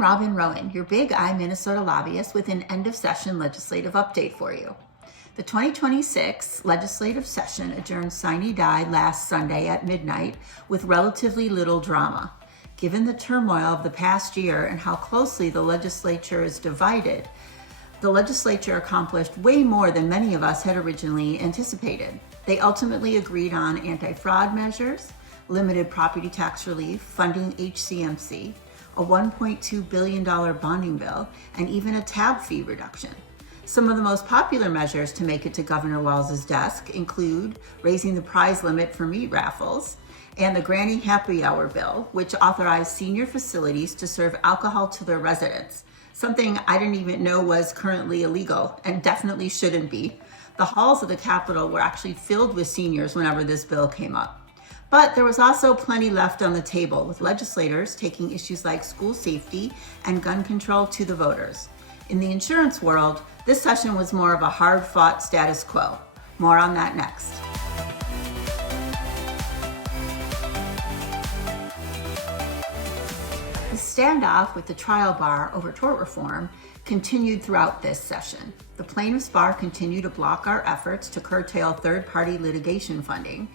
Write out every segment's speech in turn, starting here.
I'm Robyn Rowen, your Big I Minnesota lobbyist with an end-of-session legislative update for you. The 2026 legislative session adjourned sine die last Sunday at midnight with relatively little drama. Given the turmoil of the past year and how closely the legislature is divided, the legislature accomplished way more than many of us had originally anticipated. They ultimately agreed on anti-fraud measures, limited property tax relief, funding HCMC, a $1.2 billion bonding bill, and even a tab fee reduction. Some of the most popular measures to make it to Governor Walz's desk include raising the prize limit for meat raffles and the Granny Happy Hour bill, which authorized senior facilities to serve alcohol to their residents, something I didn't even know was currently illegal and definitely shouldn't be. The halls of the Capitol were actually filled with seniors whenever this bill came up. But there was also plenty left on the table, with legislators taking issues like school safety and gun control to the voters. In the insurance world, this session was more of a hard-fought status quo. More on that next. The standoff with the trial bar over tort reform continued throughout this session. The plaintiffs' bar continued to block our efforts to curtail third-party litigation funding,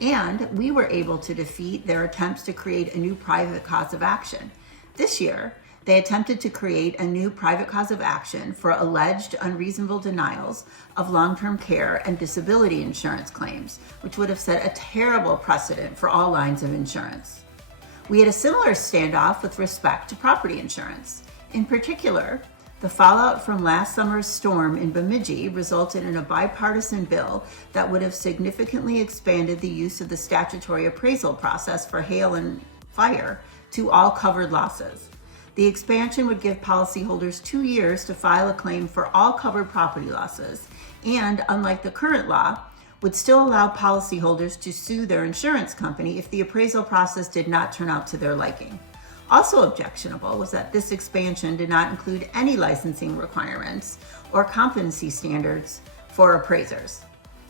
and we were able to defeat their attempts to create a new private cause of action. This year, they attempted to create a new private cause of action for alleged unreasonable denials of long-term care and disability insurance claims, which would have set a terrible precedent for all lines of insurance. We had a similar standoff with respect to property insurance. In particular, the fallout from last summer's storm in Bemidji resulted in a bipartisan bill that would have significantly expanded the use of the statutory appraisal process for hail and fire to all covered losses. The expansion would give policyholders 2 years to file a claim for all covered property losses, and unlike the current law, would still allow policyholders to sue their insurance company if the appraisal process did not turn out to their liking. Also objectionable was that this expansion did not include any licensing requirements or competency standards for appraisers.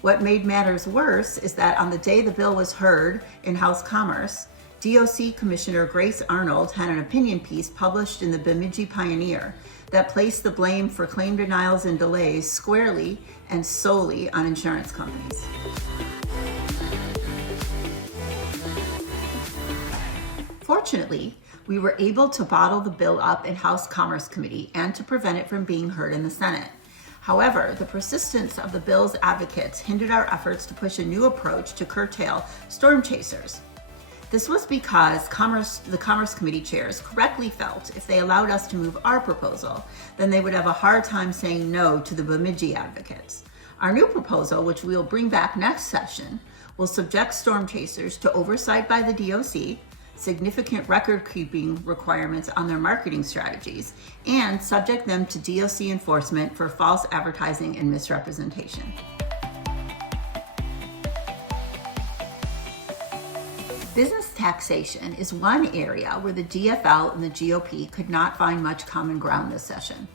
What made matters worse is that on the day the bill was heard in House Commerce, DOC Commissioner Grace Arnold had an opinion piece published in the Bemidji Pioneer that placed the blame for claim denials and delays squarely and solely on insurance companies. Fortunately, we were able to bottle the bill up in House Commerce Committee and to prevent it from being heard in the Senate. However, the persistence of the bill's advocates hindered our efforts to push a new approach to curtail storm chasers. This was because the Commerce Committee chairs correctly felt if they allowed us to move our proposal, then they would have a hard time saying no to the Bemidji advocates. Our new proposal, which we'll bring back next session, will subject storm chasers to oversight by the DOC, significant record-keeping requirements on their marketing strategies, and subject them to DOC enforcement for false advertising and misrepresentation. Business taxation is one area where the DFL and the GOP could not find much common ground this session.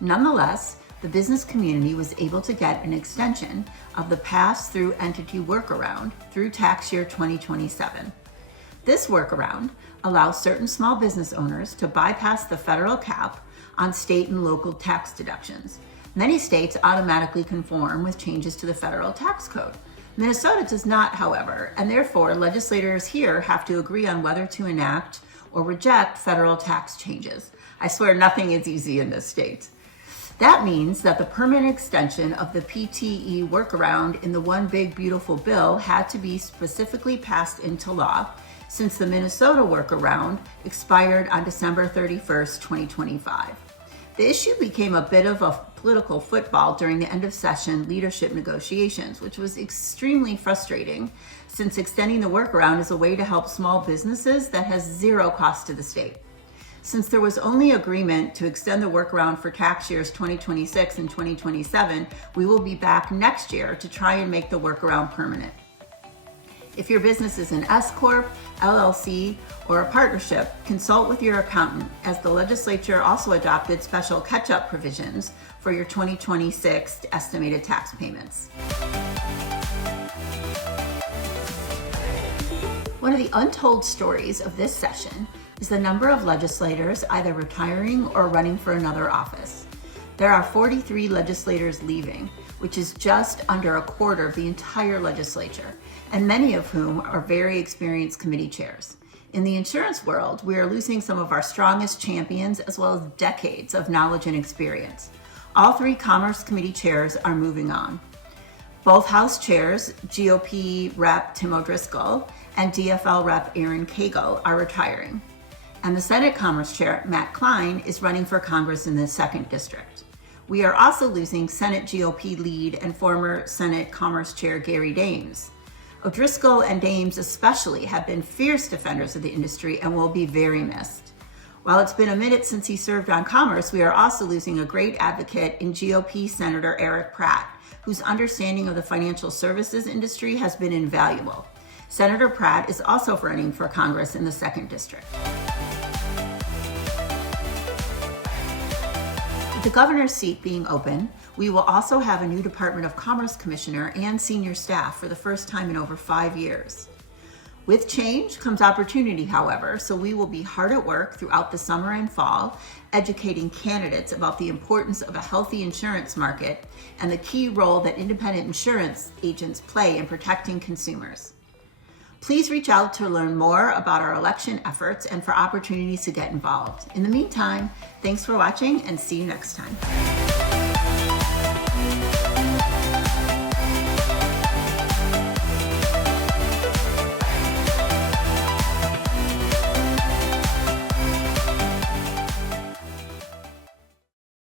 Nonetheless, the business community was able to get an extension of the pass-through entity workaround through tax year 2027. This workaround allows certain small business owners to bypass the federal cap on state and local tax deductions. Many states automatically conform with changes to the federal tax code. Minnesota does not, however, and therefore legislators here have to agree on whether to enact or reject federal tax changes. I swear nothing is easy in this state. That means that the permanent extension of the PTE workaround in the One Big Beautiful Bill had to be specifically passed into law, since the Minnesota workaround expired on December 31st, 2025. The issue became a bit of a political football during the end of session leadership negotiations, which was extremely frustrating since extending the workaround is a way to help small businesses that has zero cost to the state. Since there was only agreement to extend the workaround for tax years 2026 and 2027, we will be back next year to try and make the workaround permanent. If your business is an S-Corp, LLC, or a partnership, consult with your accountant, as the legislature also adopted special catch-up provisions for your 2026 estimated tax payments. One of the untold stories of this session is the number of legislators either retiring or running for another office. There are 43 legislators leaving, which is just under a quarter of the entire legislature, and many of whom are very experienced committee chairs. In the insurance world, we are losing some of our strongest champions as well as decades of knowledge and experience. All 3 Commerce Committee chairs are moving on. Both House chairs, GOP Rep. Tim O'Driscoll and DFL Rep. Aaron Cagle, are retiring. And the Senate Commerce Chair, Matt Klein, is running for Congress in the 2nd District. We are also losing Senate GOP lead and former Senate Commerce Chair Gary Dames. O'Driscoll and Dames especially have been fierce defenders of the industry and will be very missed. While it's been a minute since he served on Commerce, we are also losing a great advocate in GOP Senator Eric Pratt, whose understanding of the financial services industry has been invaluable. Senator Pratt is also running for Congress in the 2nd District. With the governor's seat being open, we will also have a new Department of Commerce commissioner and senior staff for the first time in over 5 years. With change comes opportunity, however, so we will be hard at work throughout the summer and fall, educating candidates about the importance of a healthy insurance market and the key role that independent insurance agents play in protecting consumers. Please reach out to learn more about our election efforts and for opportunities to get involved. In the meantime, thanks for watching and see you next time.